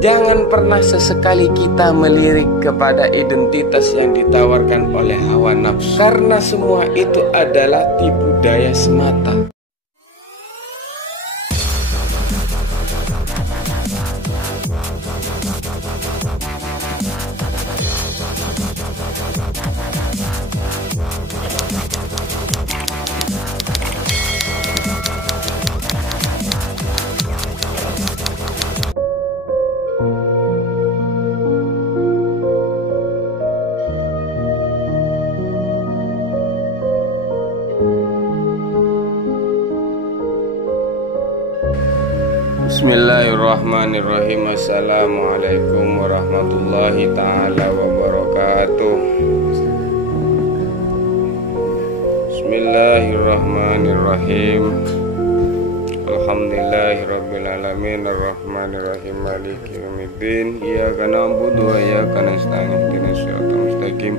Jangan pernah sesekali kita melirik kepada identitas yang ditawarkan oleh hawa nafsu, karena semua itu adalah tipu daya semata. Bismillahirrahmanirrahim. Assalamualaikum warahmatullahi ta'ala wabarakatuh. Bismillahirrahmanirrahim. Alhamdulillahirabbil alamin arrahmanirrahim maliki yaumiddin. Iyyaka na'budu wa iyyaka nasta'in ihdinas siratal mustaqim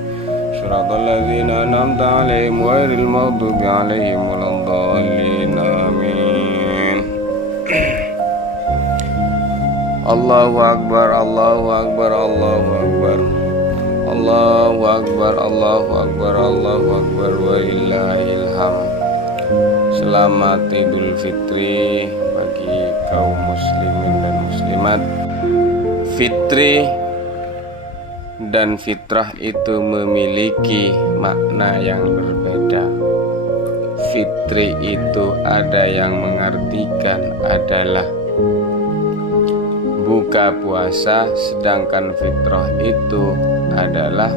siratal ladzina an'amta 'alaihim ghairil maghdubi 'alaihim waladdallin. Amin. Allahu akbar, Allahu akbar, Allahu akbar, Allahu akbar, Allahu akbar, Allahu akbar, walillahil hamd. Selamat Idul Fitri bagi kaum muslimin dan muslimat. Fitri dan fitrah itu memiliki makna yang berbeda. Fitri itu ada yang mengartikan adalah buka puasa, sedangkan fitrah itu adalah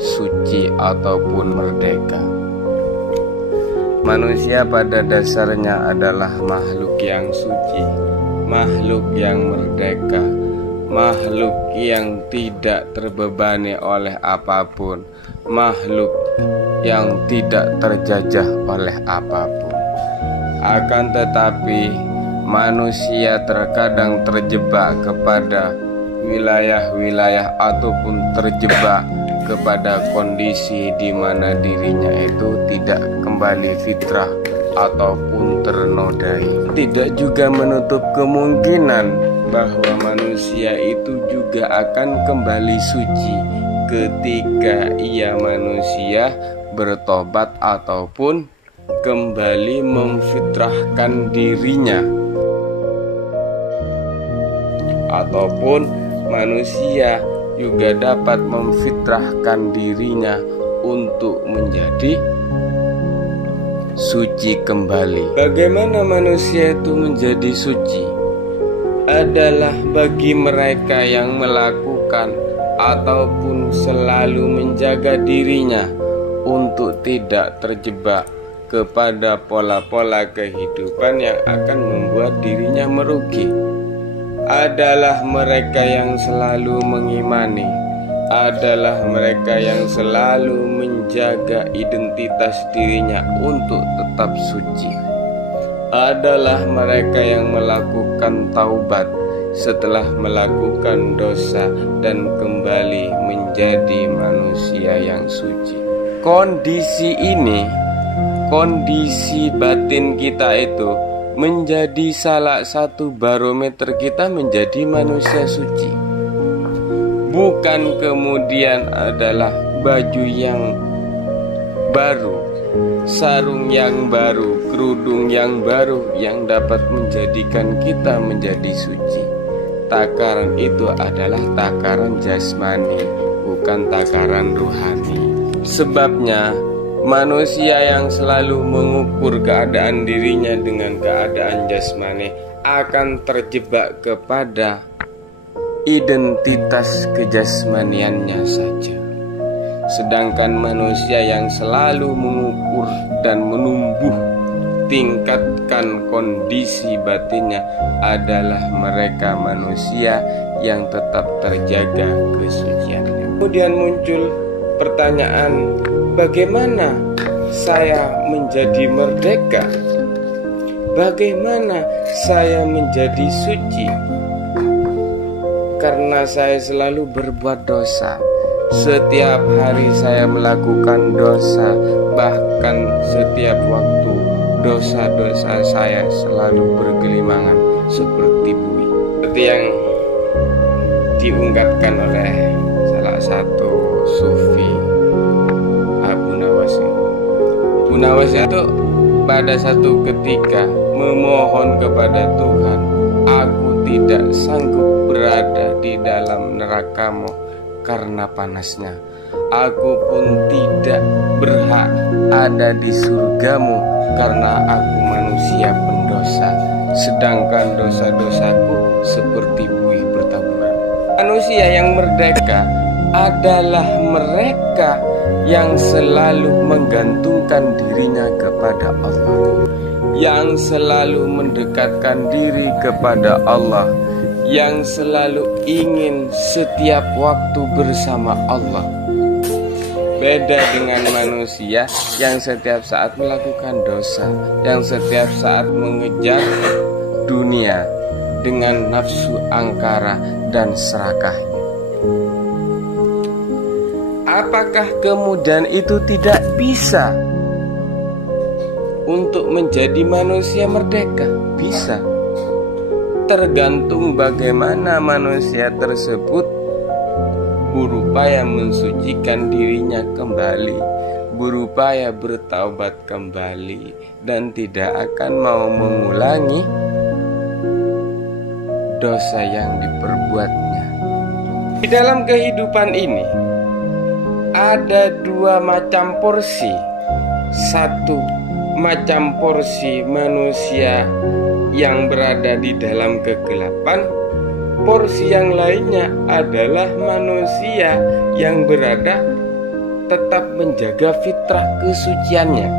suci ataupun merdeka. Manusia pada dasarnya adalah makhluk yang suci, makhluk yang merdeka, makhluk yang tidak terbebani oleh apapun, makhluk yang tidak terjajah oleh apapun. Akan tetapi manusia terkadang terjebak kepada wilayah-wilayah ataupun terjebak kepada kondisi di mana dirinya itu tidak kembali fitrah ataupun ternodai. Tidak juga menutup kemungkinan bahwa manusia itu juga akan kembali suci ketika ia manusia bertobat ataupun kembali memfitrahkan dirinya, ataupun manusia juga dapat memfitrahkan dirinya untuk menjadi suci kembali. Bagaimana manusia itu menjadi suci? Adalah bagi mereka yang melakukan ataupun selalu menjaga dirinya untuk tidak terjebak kepada pola-pola kehidupan yang akan membuat dirinya merugi. Adalah mereka yang selalu mengimani, adalah mereka yang selalu menjaga identitas dirinya untuk tetap suci, adalah mereka yang melakukan taubat setelah melakukan dosa dan kembali menjadi manusia yang suci. Kondisi ini, kondisi batin kita itu menjadi salah satu barometer kita menjadi manusia suci. Bukan kemudian adalah baju yang baru, sarung yang baru, kerudung yang baru yang dapat menjadikan kita menjadi suci. Takaran itu adalah takaran jasmani, bukan takaran ruhani. Sebabnya manusia yang selalu mengukur keadaan dirinya dengan keadaan jasmani akan terjebak kepada identitas kejasmaniannya saja. Sedangkan manusia yang selalu mengukur dan menumbuh tingkatkan kondisi batinnya adalah mereka manusia yang tetap terjaga kesuciannya. Kemudian muncul pertanyaan, bagaimana saya menjadi merdeka? Bagaimana saya menjadi suci? Karena saya selalu berbuat dosa. Setiap hari saya melakukan dosa, bahkan setiap waktu dosa-dosa saya selalu bergelimangan seperti buih. seperti yang diungkapkan oleh salah satu sufi, Abu Nawas. Abu Nawas itu pada satu ketika memohon kepada Tuhan, aku tidak sanggup berada di dalam nerakamu karena panasnya. Aku pun tidak berhak ada di surgamu karena aku manusia pendosa, sedangkan dosa-dosaku seperti buih bertaburan. Manusia yang merdeka adalah mereka yang selalu menggantungkan dirinya kepada Allah, yang selalu mendekatkan diri kepada Allah, yang selalu ingin setiap waktu bersama Allah. Beda dengan manusia yang setiap saat melakukan dosa, yang setiap saat mengejar dunia dengan nafsu angkara dan serakahnya. Apakah kemudian itu tidak bisa untuk menjadi manusia merdeka? Bisa. Tergantung bagaimana manusia tersebut berupaya mensucikan dirinya kembali, berupaya bertaubat kembali, dan tidak akan mau mengulangi dosa yang diperbuatnya. Di dalam kehidupan ini ada dua macam porsi. Satu macam porsi manusia yang berada di dalam kegelapan, porsi yang lainnya adalah manusia yang berada tetap menjaga fitrah kesuciannya.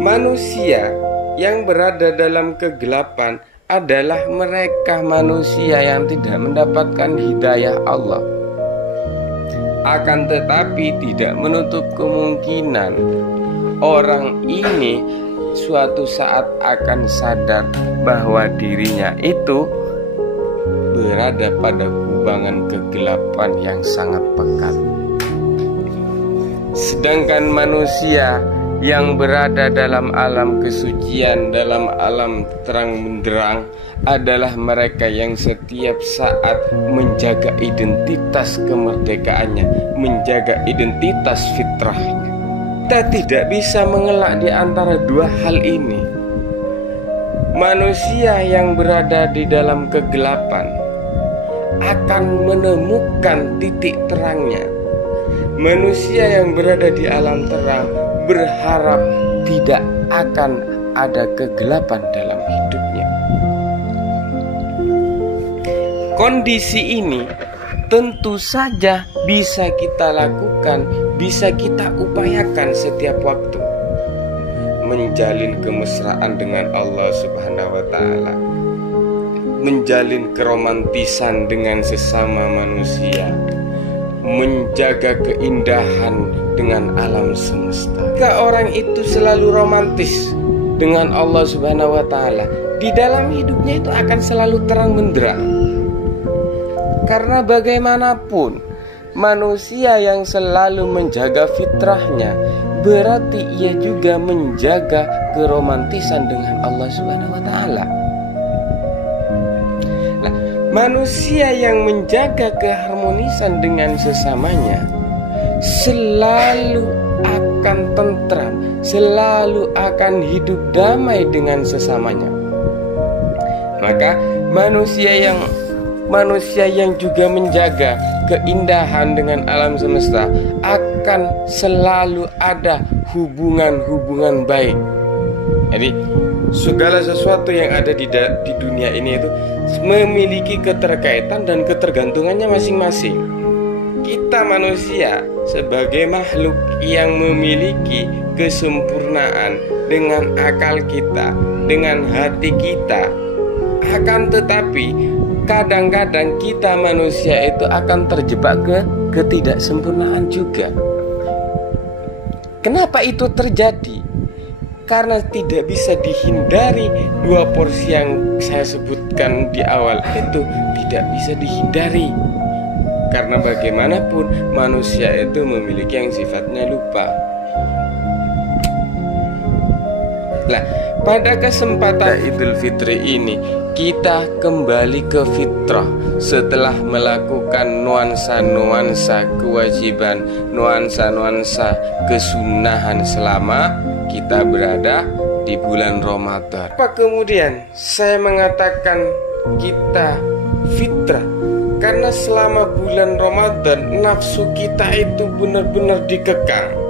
Manusia yang berada dalam kegelapan adalah mereka manusia yang tidak mendapatkan hidayah Allah. Akan tetapi tidak menutup kemungkinan orang ini suatu saat akan sadar bahwa dirinya itu berada pada kubangan kegelapan yang sangat pekat. Sedangkan manusia yang berada dalam alam kesucian, dalam alam terang benderang, adalah mereka yang setiap saat menjaga identitas kemerdekaannya, menjaga identitas fitrahnya. Kita tidak bisa mengelak di antara dua hal ini. Manusia yang berada di dalam kegelapan akan menemukan titik terangnya. Manusia yang berada di alam terang berharap tidak akan ada kegelapan dalam hidupnya. Kondisi ini tentu saja bisa kita lakukan, bisa kita upayakan setiap waktu. Menjalin kemesraan dengan Allah Subhanahu wa Ta'ala, menjalin keromantisan dengan sesama manusia, menjaga keindahan dengan alam semesta. Jika orang itu selalu romantis dengan Allah Subhanahu wa Ta'ala, di dalam hidupnya itu akan selalu terang benderang. Karena bagaimanapun manusia yang selalu menjaga fitrahnya, berarti ia juga menjaga keromantisan dengan Allah Subhanahu wa Ta'ala. Nah, manusia yang menjaga keharmonisan dengan sesamanya selalu akan tentram, selalu akan hidup damai dengan sesamanya. Maka manusia yang juga menjaga keindahan dengan alam semesta akan selalu ada hubungan-hubungan baik. Jadi segala sesuatu yang ada di dunia ini itu memiliki keterkaitan dan ketergantungannya masing-masing. Kita manusia sebagai makhluk yang memiliki kesempurnaan dengan akal kita, dengan hati kita. Akan tetapi kadang-kadang kita manusia itu akan terjebak ke ketidaksempurnaan juga. Kenapa itu terjadi? Karena tidak bisa dihindari dua porsi yang saya sebutkan di awal itu tidak bisa dihindari. Karena bagaimanapun manusia itu memiliki yang sifatnya lupa. Nah, pada kesempatan Idul Fitri ini kita kembali ke fitrah setelah melakukan nuansa-nuansa kewajiban, nuansa-nuansa kesunahan selama kita berada di bulan Ramadan. Apa kemudian saya mengatakan kita fitrah? Karena selama bulan Ramadan nafsu kita itu benar-benar dikekang.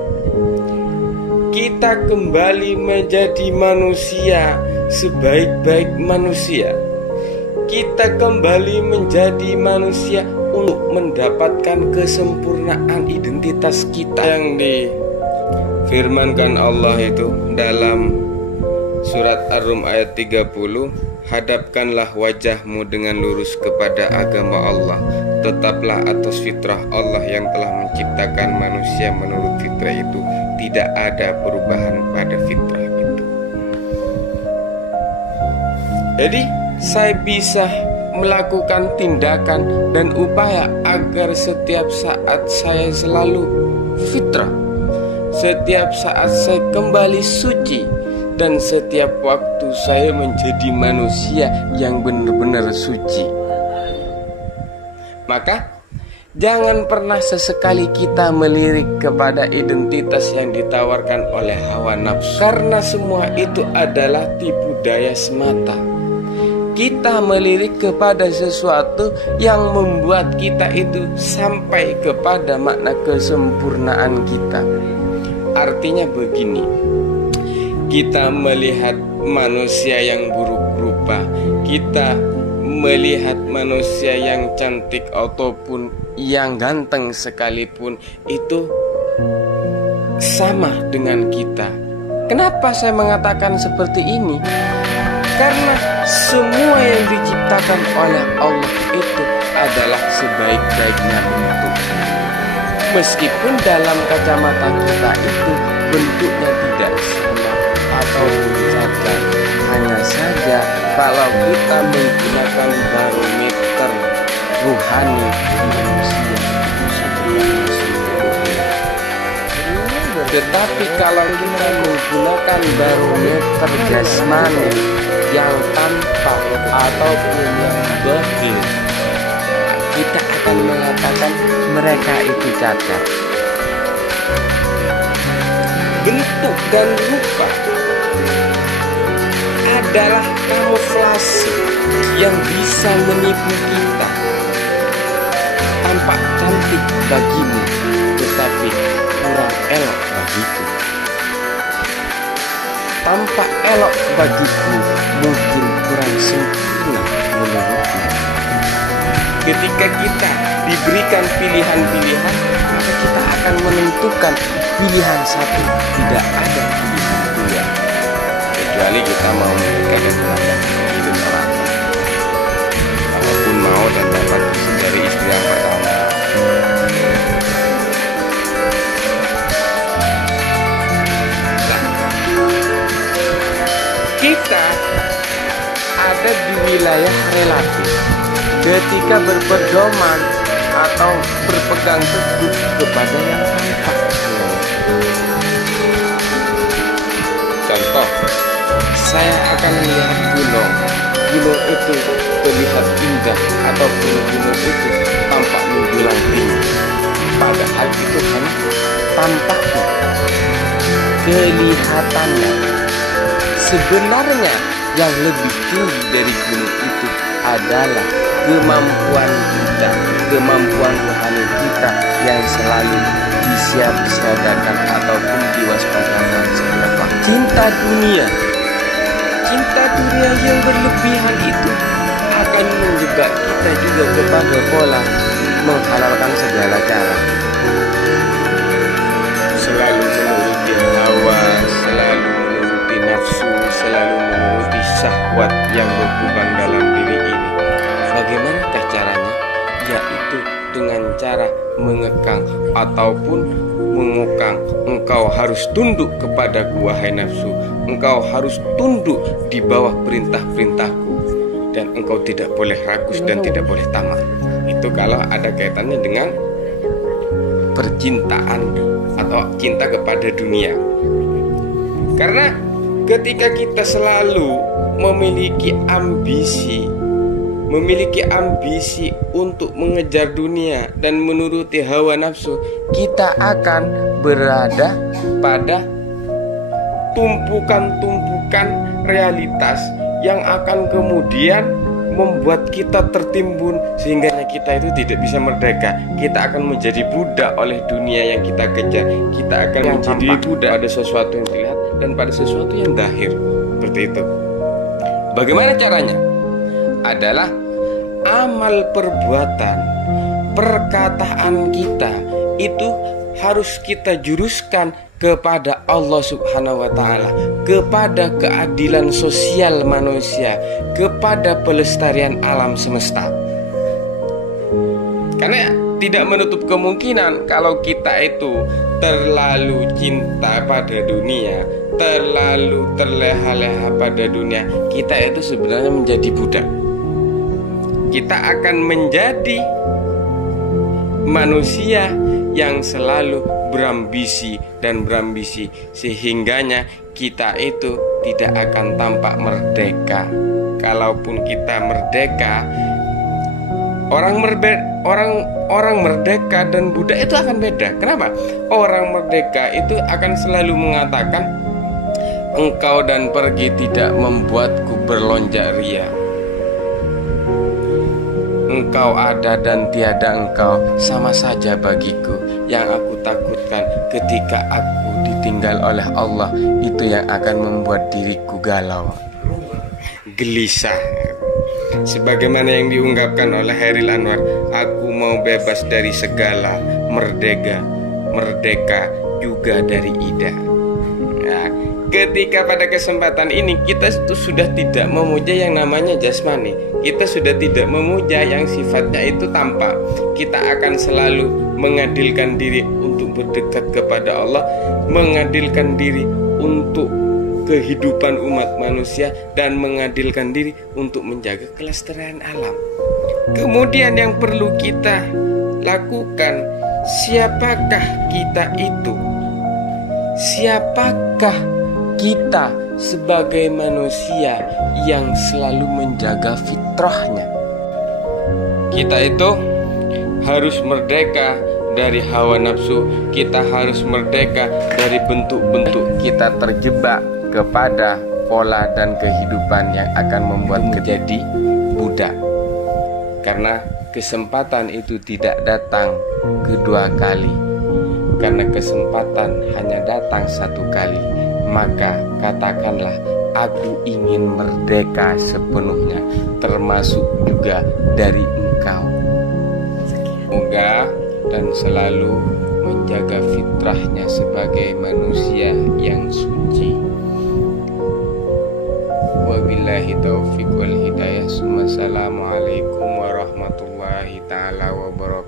Kita kembali menjadi manusia sebaik-baik manusia. Kita kembali menjadi manusia untuk mendapatkan kesempurnaan identitas kita yang difirmankan Allah itu dalam surat Ar-Rum ayat 30. Hadapkanlah wajahmu dengan lurus kepada agama Allah. Tetaplah atas fitrah Allah yang telah menciptakan manusia menurut fitrah itu. Tidak ada perubahan pada fitrah itu. Jadi saya bisa melakukan tindakan dan upaya agar setiap saat saya selalu fitrah. Setiap saat saya kembali suci. Dan setiap waktu saya menjadi manusia yang benar-benar suci. Maka jangan pernah sesekali kita melirik kepada identitas yang ditawarkan oleh hawa nafsu. Karena semua itu adalah tipu daya semata. Kita melirik kepada sesuatu yang membuat kita itu sampai kepada makna kesempurnaan kita. Artinya begini, kita melihat manusia yang buruk rupa, kita melihat manusia yang cantik ataupun yang ganteng sekalipun itu sama dengan kita. Kenapa saya mengatakan seperti ini? Karena semua yang diciptakan oleh Allah itu adalah sebaik-baiknya bentuk. Meskipun dalam kacamata kita itu bentuknya tidak sama ataupun cacat, hanya saja kalau kita menggunakan barometer ruhani manusia, tetapi kalau kita menggunakan barometer jasmani yang tampak ataupun yang zahir, kita akan mengatakan mereka itu cacat. Bentuk dan rupa adalah kamuflase yang bisa menipu kita. Tampak cantik bagimu, tetapi kurang elok bagiku. Tampak elok bagiku, mungkin kurang sempurna menurutmu. Ketika kita diberikan pilihan-pilihan, maka kita akan menentukan pilihan satu, tidak ada pilihan dua. Kecuali kita mau menikah dan melakukan hidup neraka, walaupun mau dan dapat dari istri yang pertama. Kita ada di wilayah relatif ketika berpedoman atau berpegang teguh kepada yang tampak. Contoh, saya akan melihat gunung. Gunung itu terlihat indah ataupun gunung itu tampak menjulang tinggi. Padahal itu hanya tampaknya, kelihatannya. Sebenarnya yang lebih tinggi dari gunung itu adalah kemampuan kita, kemampuan rohani kita yang selalu disiapsiagakan ataupun diwaspadakan setiap waktu. Cinta dunia yang berlebihan itu akan menjebak kita juga kepada pola menghalalkan segala cara. Selalu menuruti hawa, selalu menuruti nafsu, selalu menuruti syahwat yang berkembang dalam diri ini. Bagaimanakah caranya? Yaitu dengan cara mengekang ataupun mengukang. Engkau harus tunduk kepadaku, wahai nafsu. Engkau harus tunduk di bawah perintah-perintahku. Dan engkau tidak boleh rakus dan tidak boleh tamak. Itu kalau ada kaitannya dengan percintaan atau cinta kepada dunia. Karena Ketika kita selalu memiliki ambisi untuk mengejar dunia dan menuruti hawa nafsu, kita akan berada pada tumpukan-tumpukan realitas yang akan kemudian membuat kita tertimbun sehingga kita itu tidak bisa merdeka. Kita akan menjadi budak oleh dunia yang kita kejar. Kita akan menjadi budak pada sesuatu yang terlihat dan pada sesuatu yang zahir. Seperti itu. Bagaimana caranya? Adalah amal perbuatan, perkataan kita itu harus kita juruskan kepada Allah Subhanahu wa Ta'ala, kepada keadilan sosial manusia, kepada pelestarian alam semesta. Karena tidak menutup kemungkinan kalau kita itu terlalu cinta pada dunia, terlalu terleha-leha pada dunia, kita itu sebenarnya menjadi budak. Kita akan menjadi manusia yang selalu berambisi sehingganya kita itu tidak akan tampak merdeka. Kalaupun kita merdeka, orang merdeka dan budak itu akan beda. Kenapa? Orang merdeka itu akan selalu mengatakan, engkau dan pergi tidak membuatku berlonjak ria. Engkau ada dan tiada engkau sama saja bagiku. Yang aku takutkan ketika aku ditinggal oleh Allah, itu yang akan membuat diriku galau, gelisah. Sebagaimana yang diungkapkan oleh Hairil Anwar, aku mau bebas dari segala, merdeka juga dari ida. Nah, ketika pada kesempatan ini kita sudah tidak memuja yang namanya jasmani, kita sudah tidak memuja yang sifatnya itu tampak. Kita akan selalu mengadilkan diri untuk berdekat kepada Allah, mengadilkan diri untuk kehidupan umat manusia, dan mengadilkan diri untuk menjaga kelestarian alam. Kemudian yang perlu kita lakukan, siapakah kita itu? Siapakah kita sebagai manusia yang selalu menjaga fitrahnya? Kita itu harus merdeka dari hawa nafsu. Kita harus merdeka dari bentuk-bentuk kita terjebak kepada pola dan kehidupan yang akan membuat menjadi budak. Karena kesempatan itu tidak datang kedua kali. Karena kesempatan hanya datang satu kali, maka katakanlah, aku ingin merdeka sepenuhnya, termasuk juga dari engkau. Semoga dan selalu menjaga fitrahnya sebagai manusia yang suci. Wabillahi taufiq wal hidayah. Assalamualaikum warahmatullahi ta'ala wabarakatuh.